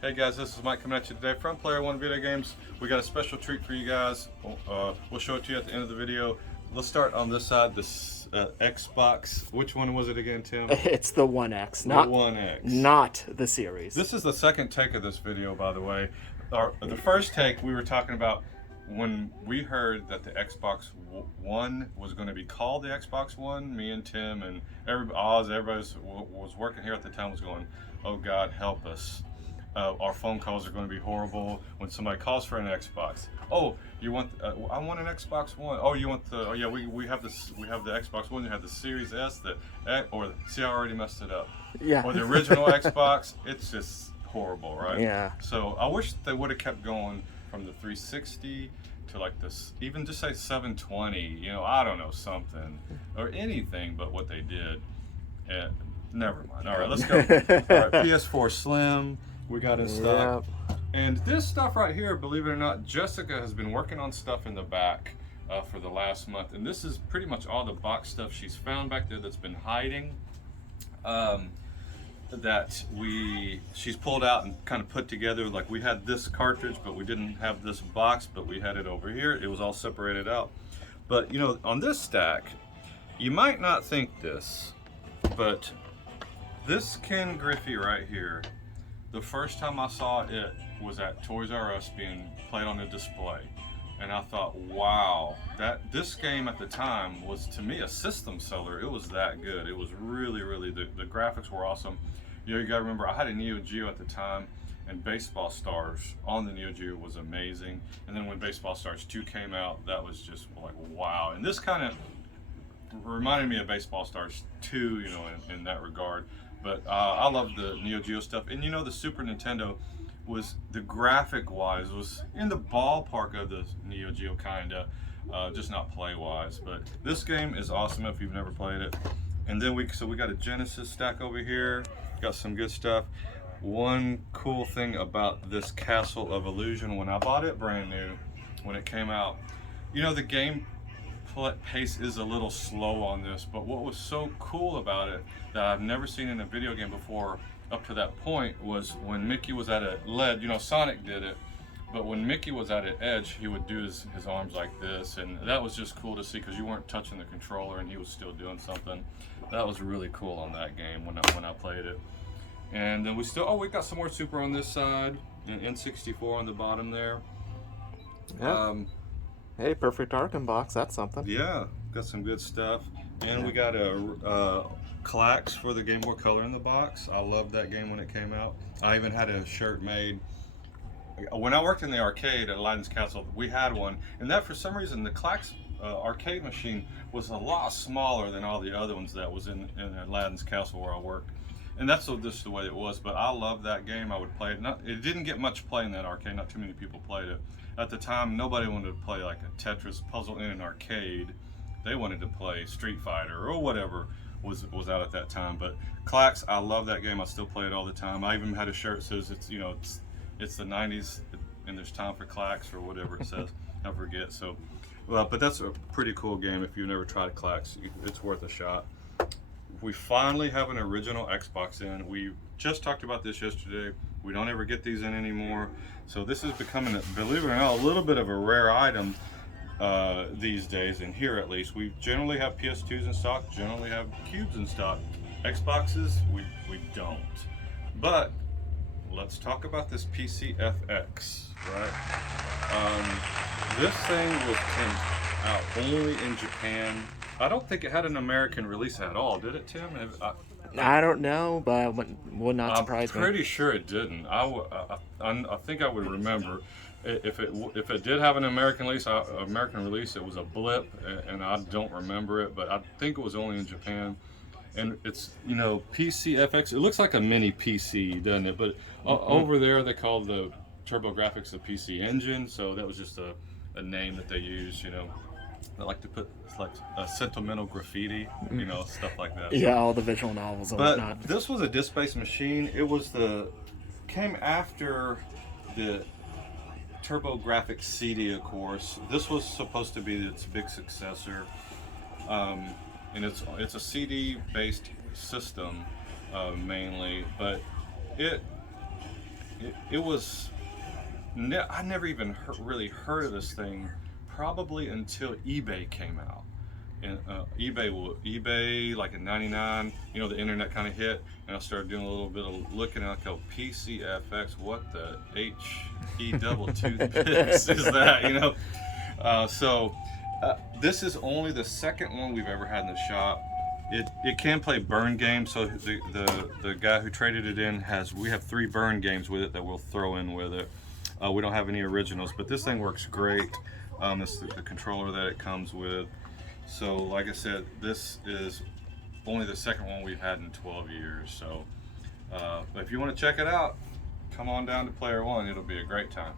Hey guys, this is Mike coming at you today from Player One Video Games. We got a special treat for you guys. We'll show it to you at the end of the video. Let's start on this side, this Xbox. Which one was it again, Tim? It's the One X, The One X. not the series. This is the second take of this video, by the way. The first take we were talking about when we heard that the Xbox One was going to be called the Xbox One. Me and Tim and everybody was working here at the time was going, "Oh God, help us." Our phone calls are going to be horrible when somebody calls for an Xbox. Oh, you want? I want an Xbox One. Oh, you want the? Oh yeah, we have this. We have the Xbox One. You have the Series S. See, I already messed it up. Yeah. Or the original Xbox. It's just horrible, right? Yeah. So I wish they would have kept going from the 360 to like this, even just say 720. You know, I don't know, something or anything, but what they did. Never mind. All right, let's go. All right, PS4 Slim. We got in stock. Yep. And this stuff right here, believe it or not, Jessica has been working on stuff in the back for the last month. And this is pretty much all the box stuff she's found back there that's been hiding. She's pulled out and kind of put together. Like we had this cartridge, but we didn't have this box, but we had it over here. It was all separated out. But you know, on this stack, you might not think this, but this Ken Griffey right here, the first time I saw it was at Toys R Us being played on the display. And I thought, wow, this game at the time was to me a system seller. It was that good. It was really, really, the graphics were awesome. You know, you gotta remember, I had a Neo Geo at the time, and Baseball Stars on the Neo Geo was amazing. And then when Baseball Stars 2 came out, that was just like, wow. And this kind of reminded me of Baseball Stars 2, you know, in that regard. But I love the Neo Geo stuff. And you know, the Super Nintendo was, the graphic wise, was in the ballpark of the Neo Geo kinda, just not play wise. But this game is awesome if you've never played it. And then we got a Genesis stack over here, got some good stuff. One cool thing about this Castle of Illusion, when I bought it brand new, when it came out, you know, the game pace is a little slow on this, but what was so cool about it that I've never seen in a video game before up to that point was when Mickey was at a lead. You know, Sonic did it, but when Mickey was at an edge, he would do his arms like this, and that was just cool to see because you weren't touching the controller and he was still doing something. That was really cool on that game when I played it. And then we got some more Super on this side, and N64 on the bottom there. Yep. Hey, Perfect Arkham box, that's something. Yeah, got some good stuff. And we got a Clax for the Game Boy Color in the box. I loved that game when it came out. I even had a shirt made. When I worked in the arcade at Aladdin's Castle, we had one. And that, for some reason, the Clax arcade machine was a lot smaller than all the other ones that was in Aladdin's Castle where I worked. And that's just the way it was. But I loved that game. I would play it. It didn't get much play in that arcade. Not too many people played it. At the time, nobody wanted to play like a Tetris puzzle in an arcade. They wanted to play Street Fighter or whatever was out at that time. But Clax, I love that game. I still play it all the time. I even had a shirt that says it's the 90s and there's time for Clax or whatever it says. I forget. So, but that's a pretty cool game. If you've never tried Clax, it's worth a shot. We finally have an original Xbox in. We just talked about this yesterday. We don't ever get these in anymore. So this is becoming, believe it or not, a little bit of a rare item these days, and here at least. We generally have PS2s in stock, generally have cubes in stock. Xboxes, we don't. But let's talk about this PCFX, right? This thing came out only in Japan. I don't think it had an American release at all, did it, Tim? I don't know, but would not surprise me. I'm pretty sure it didn't. I think I would remember if it did have an American release. It was a blip, and I don't remember it. But I think it was only in Japan. And it's, you know, PCFX. It looks like a mini PC, doesn't it? But over there they call the TurboGrafx the PC Engine. So that was just a name that they use. You know, they like to put like a sentimental graffiti, you know, stuff like that. Yeah, all the visual novels and whatnot. But this was a disc-based machine. It was came after the TurboGrafx CD, of course. This was supposed to be its big successor, and it's a CD-based system mainly, but It was, I never even really heard of this thing probably until eBay came out. And eBay like in '99, you know, the internet kind of hit, and I started doing a little bit of looking, and I go, PCFX, what the HE double toothpicks is that, you know? This is only the second one we've ever had in the shop. It can play burn games, so the guy who traded it in we have 3 burn games with it that we'll throw in with it. We don't have any originals, but this thing works great. It's the controller that it comes with. So like I said, this is only the second one we've had in 12 years. So but if you want to check it out, come on down to Player One. It'll be a great time.